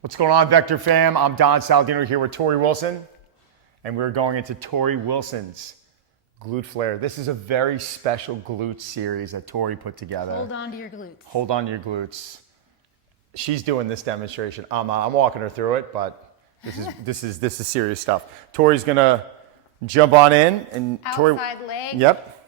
What's going on, Vector fam? I'm Don Saladino here with Torrie Wilson, and we're going into Torrie Wilson's glute flare. This is a very special glute series that Torrie put together. Hold on to your glutes. Hold on to your glutes. She's doing this demonstration. I'm walking her through it, but this is serious stuff. Torrie's gonna jump on in and outside leg. Yep.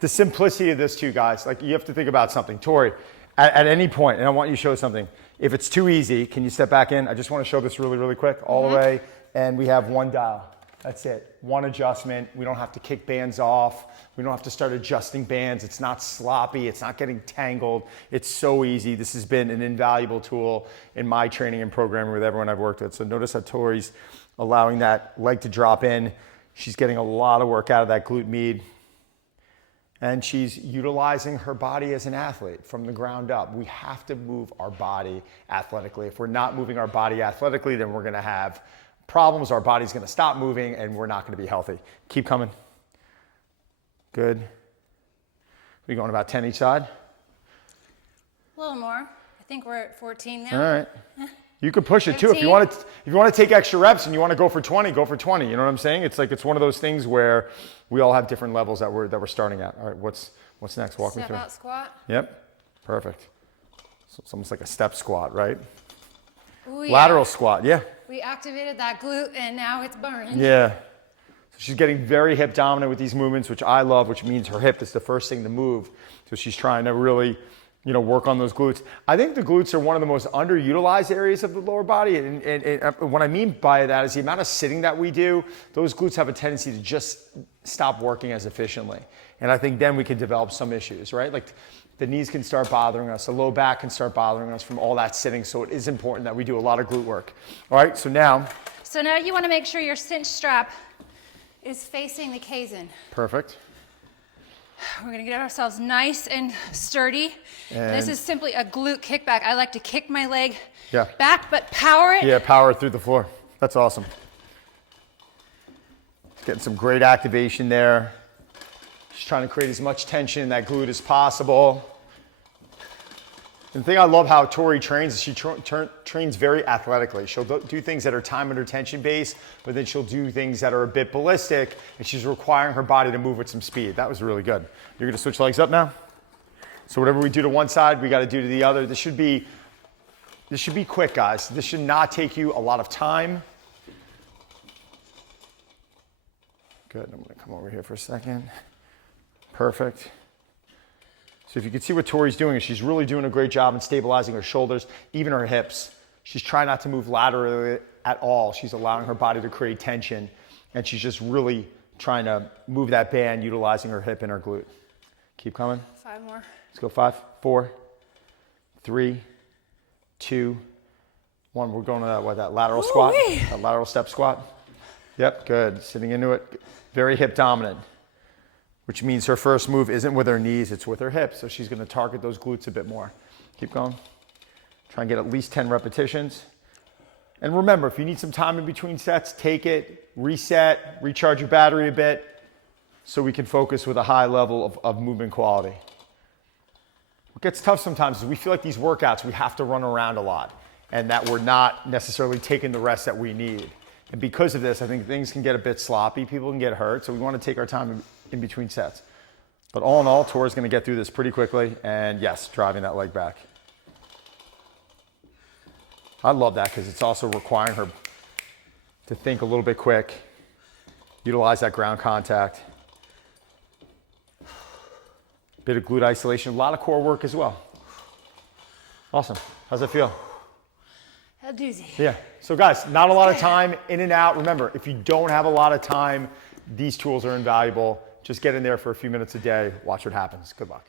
The simplicity of this too, guys. Like, you have to think about something. Torrie, at any point, and I want you to show something. If it's too easy, can you step back in? I just want to show this really, really quick, all the way. And we have one dial. That's it. One adjustment. We don't have to kick bands off. We don't have to start adjusting bands. It's not sloppy. It's not getting tangled. It's so easy. This has been an invaluable tool in my training and programming with everyone I've worked with. So notice how Torrie's allowing that leg to drop in. She's getting a lot of work out of that glute med. And she's utilizing her body as an athlete from the ground up. We have to move our body athletically. If we're not moving our body athletically, then we're gonna have problems. Our body's gonna stop moving and we're not gonna be healthy. Keep coming. Good. We're going about 10 each side. A little more. I think we're at 14 now. All right. You could push it 15. too. If you want to take extra reps and you want to go for 20, go for 20. You know what I'm saying? It's like, it's one of those things where we all have different levels that we're starting at. All right, what's next? Walk me through. Step out squat. Yep. Perfect. So it's almost like a step squat, right? Ooh, yeah. Lateral squat. Yeah. We activated that glute and now it's burning. Yeah. So she's getting very hip dominant with these movements, which I love, which means her hip is the first thing to move. So she's trying to really, work on those glutes. I think the glutes are one of the most underutilized areas of the lower body. And what I mean by that is the amount of sitting that we do, those glutes have a tendency to just stop working as efficiently. And I think then we can develop some issues, right? Like the knees can start bothering us, the low back can start bothering us from all that sitting. So it is important that we do a lot of glute work. All right, so now you want to make sure your cinch strap is facing the Kayezen. Perfect. We're gonna get ourselves nice and sturdy. And this is simply a glute kickback. I like to kick my leg back, but power it. Yeah, power it through the floor. That's awesome. Getting some great activation there. Just trying to create as much tension in that glute as possible. And the thing I love how Torrie trains is she trains very athletically. She'll do things that are time under tension based, but then she'll do things that are a bit ballistic, and she's requiring her body to move with some speed. That was really good. You're gonna switch legs up now? So whatever we do to one side, we gotta do to the other. This should be quick, guys. This should not take you a lot of time. Good, I'm gonna come over here for a second. Perfect. So if you can see what Torrie's doing, is she's really doing a great job in stabilizing her shoulders, even her hips. She's trying not to move laterally at all. She's allowing her body to create tension, and she's just really trying to move that band, utilizing her hip and her glute. Keep coming. 5 more. Let's go 5, 4, 3, 2, 1. We're going to that lateral squat, that lateral step squat. Yep, good. Sitting into it. Very hip dominant, which means her first move isn't with her knees, it's with her hips. So she's gonna target those glutes a bit more. Keep going. Try and get at least 10 repetitions. And remember, if you need some time in between sets, take it, reset, recharge your battery a bit, so we can focus with a high level of movement quality. What gets tough sometimes is we feel like these workouts, we have to run around a lot, and that we're not necessarily taking the rest that we need. And because of this, I think things can get a bit sloppy, people can get hurt, so we wanna take our time in between sets. But all in all, Torrie's gonna get through this pretty quickly, and yes, driving that leg back. I love that because it's also requiring her to think a little bit quick, utilize that ground contact. Bit of glute isolation, a lot of core work as well. Awesome, how's that feel? A doozy. Yeah, so guys, not a lot of time, in and out. Remember, if you don't have a lot of time, these tools are invaluable. Just get in there for a few minutes a day, watch what happens. Good luck.